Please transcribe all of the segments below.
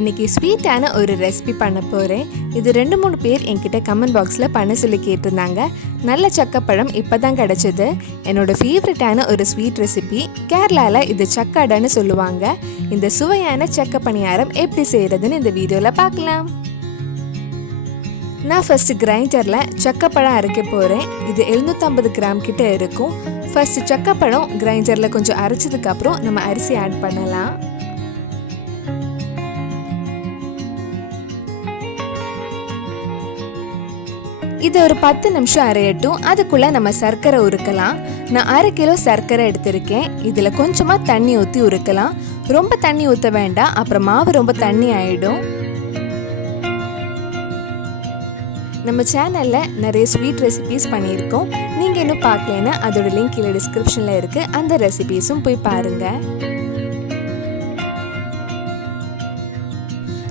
இன்னைக்கு ஸ்வீட்டான ஒரு ரெசிபி பண்ண போகிறேன். இது 2-3 பேர் என்கிட்ட கமெண்ட் பாக்ஸில் பண்ண சொல்லி கேட்டிருந்தாங்க. நல்ல சக்கப்பழம் இப்போ தான் கிடச்சிது. என்னோடய ஃபேவரட்டான ஒரு ஸ்வீட் ரெசிபி. கேரளாவில் இது சக்கடைன்னு சொல்லுவாங்க. இந்த சுவையான சக்க பணியாரம் எப்படி செய்கிறதுன்னு இந்த வீடியோவில் பார்க்கலாம். நான் ஃபஸ்ட்டு கிரைண்டரில் சக்கப்பழம் அரைக்க போகிறேன். இது 750 கிராம் கிட்ட இருக்கும். ஃபஸ்ட்டு சக்கப்பழம் கிரைண்டரில் கொஞ்சம் அரைச்சதுக்கப்புறம் நம்ம அரிசி ஆட் பண்ணலாம். இது ஒரு 10 நிமிஷம் அரையட்டும். அதுக்குள்ளே நம்ம சர்க்கரை உருக்கலாம். நான் 1/2 கிலோ சர்க்கரை எடுத்திருக்கேன். இதில் கொஞ்சமாக தண்ணி ஊற்றி உருக்கலாம். ரொம்ப தண்ணி ஊற்ற வேண்டாம், அப்புறம் மாவு ரொம்ப தண்ணி ஆகிடும். நம்ம சேனலில் நிறைய ஸ்வீட் ரெசிபீஸ் பண்ணியிருக்கோம். நீங்கள் இன்னும் பார்க்கலன்னா அதோட லிங்க் கீழே டிஸ்கிரிப்ஷனில் இருக்குது. அந்த ரெசிபீஸும் போய் பாருங்கள்.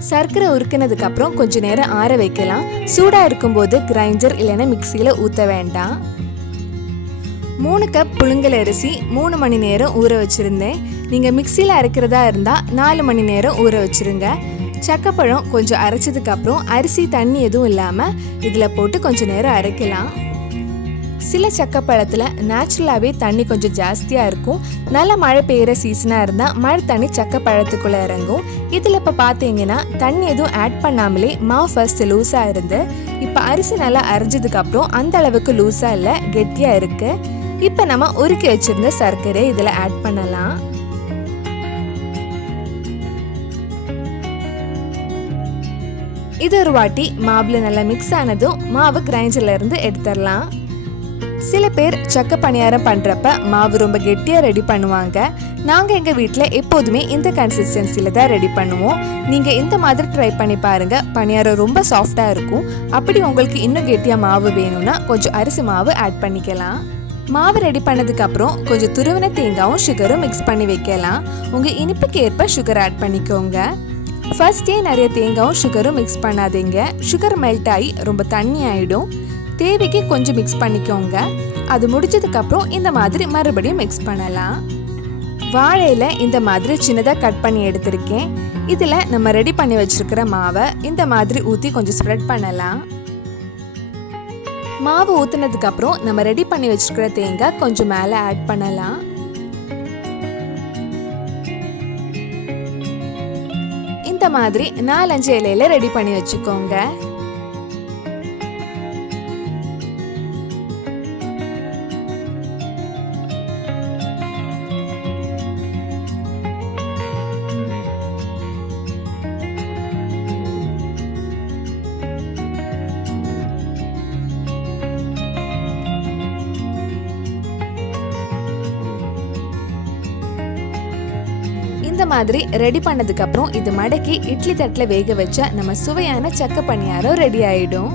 சர்க்கரை உருக்கினதுக்கப்புறம் கொஞ்சம் நேரம் ஆற வைக்கலாம். சூடாக இருக்கும்போது கிரைண்டர் இல்லைன்னா மிக்சியில் ஊற்ற வேண்டாம். 3 கப் புழுங்கல் அரிசி 3 மணி நேரம் ஊற வச்சுருந்தேன். நீங்கள் மிக்சியில் அரைக்கிறதா இருந்தால் 4 மணி நேரம் ஊற வச்சுருங்க. சக்கப்பழம் கொஞ்சம் அரைச்சதுக்கப்புறம் அரிசி தண்ணி எதுவும் இல்லாமல் இதில் போட்டு கொஞ்சம் நேரம் அரைக்கலாம். சில சக்கப்பழத்தில் நேச்சுரலாகவே தண்ணி கொஞ்சம் ஜாஸ்தியாக இருக்கும். நல்ல மழை பெய்கிற சீசனாக இருந்தால் மழை தண்ணி சக்கப்பழத்துக்குள்ளே இறங்கும். இதில் இப்போ பார்த்தீங்கன்னா தண்ணி எதுவும் ஆட் பண்ணாமலே மாவு ஃபர்ஸ்ட் லூஸாக இருந்து இப்போ அரிசி நல்லா அரைஞ்சதுக்கப்புறம் அந்த அளவுக்கு லூஸாக இல்லை, கெட்டியாக இருக்குது. இப்போ நம்ம உருக்கி வச்சுருந்த சர்க்கரை இதில் ஆட் பண்ணலாம். இது ஒரு வாட்டி மாவில் நல்லா மிக்ஸ் ஆனதும் மாவு கிரைண்டர்ல இருந்து எடுத்துடலாம். சில பேர் சக்க பணியாரம் பண்ணுறப்ப மாவு ரொம்ப கெட்டியாக ரெடி பண்ணுவாங்க. நாங்கள் எங்கள் வீட்டில் எப்போதுமே இந்த கன்சிஸ்டன்சியில் தான் ரெடி பண்ணுவோம். நீங்கள் இந்த மாதிரி ட்ரை பண்ணி பாருங்கள். பணியாரம் ரொம்ப சாஃப்டாக இருக்கும். அப்படி உங்களுக்கு இன்னும் கெட்டியாக மாவு வேணும்னா கொஞ்சம் அரிசி மாவு ஆட் பண்ணிக்கலாம். மாவு ரெடி பண்ணதுக்கப்புறம் கொஞ்சம் துருவின தேங்காயும் சுகரும் மிக்ஸ் பண்ணி வைக்கலாம். உங்கள் இனிப்புக்கு ஏற்ப சுகர் ஆட் பண்ணிக்கோங்க. ஃபர்ஸ்டே நிறைய தேங்காயும் சுகரும் மிக்ஸ் பண்ணாதீங்க. சுகர் மெல்ட் ஆகி ரொம்ப தண்ணி ஆகிடும். தேவைக்கு கொஞ்சம் மிக்ஸ் பண்ணிக்கோங்க. அது முடிஞ்சதுக்கப்புறம் இந்த மாதிரி மறுபடியும் மிக்ஸ் பண்ணலாம். வாழையில இந்த மாதிரி சின்னதாக கட் பண்ணி எடுத்திருக்கேன். இதில் நம்ம ரெடி பண்ணி வச்சிருக்கிற மாவை இந்த மாதிரி ஊற்றி கொஞ்சம் ஸ்ப்ரெட் பண்ணலாம். மாவு ஊற்றுனதுக்கப்புறம் நம்ம ரெடி பண்ணி வச்சிருக்கிற தேங்காய் கொஞ்சம் மேலே ஆட் பண்ணலாம். இந்த மாதிரி 4-5 இலையில ரெடி பண்ணி வச்சுக்கோங்க. இந்த மாதிரி ரெடி பண்ணதுக்கப்புறம் இது மடக்கி இட்லி தட்டில் வேக வச்சா நம்ம சுவையான சக்க பணியாரம் ரெடி ஆயிடும்.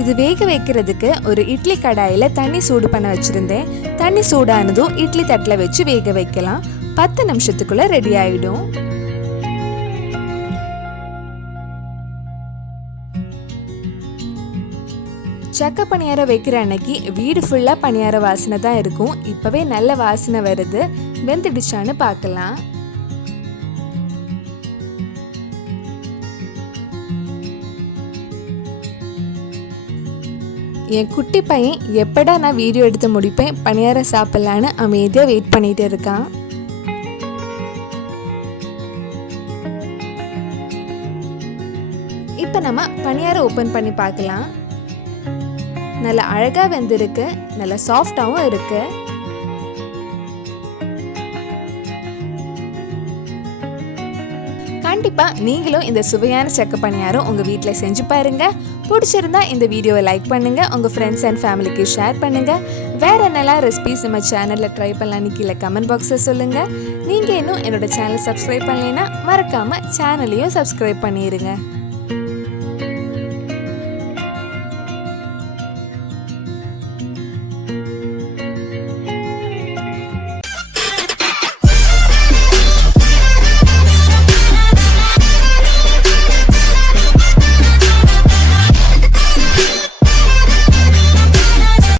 இது வேக வைக்கிறதுக்கு ஒரு இட்லி கடாயில் தண்ணி சூடு பண்ண வச்சுருந்தேன். தண்ணி சூடானதும் இட்லி தட்டில் வச்சு வேக வைக்கலாம். 10 நிமிஷத்துக்குள்ளே ரெடி ஆகிடும். சக்க பணியாரம் வைக்கிற அன்னைக்கு வீடு ஃபுல்லாக பணியார வாசனை தான் இருக்கும். இப்போவே நல்ல வாசனை வருது. வெந்துடுச்சான்னு பார்க்கலாம். என் குட்டி பையன் எப்படா நான் வீடியோ எடுத்து முடிப்பேன் பணியாரம் சாப்பிட்லான்னு அமைதியாக வெயிட் பண்ணிட்டு இருக்கான். இப்போ நம்ம பணியாரம் ஓப்பன் பண்ணி பார்க்கலாம். நல்லா அழகாக வெந்திருக்கு. நல்லா சாஃப்டாகவும் இருக்கு. கண்டிப்பாக நீங்களும் இந்த சுவையான சக்க பணியாரம் உங்கள் வீட்டில் செஞ்சு பாருங்க. பிடிச்சிருந்தா இந்த வீடியோவை லைக் பண்ணுங்க. உங்கள் ஃப்ரெண்ட்ஸ் அண்ட் ஃபேமிலிக்கு ஷேர் பண்ணுங்க. வேற என்னெல்லாம் ரெசிபிஸ் நம்ம சேனலில் ட்ரை பண்ணலான்னு கீழே கமெண்ட் பாக்ஸில் சொல்லுங்க. நீங்கள் இன்னும் என்னோட சேனல் சப்ஸ்கிரைப் பண்ணலைன்னா மறக்காம சேனலையும் சப்ஸ்கிரைப் பண்ணிடுங்க.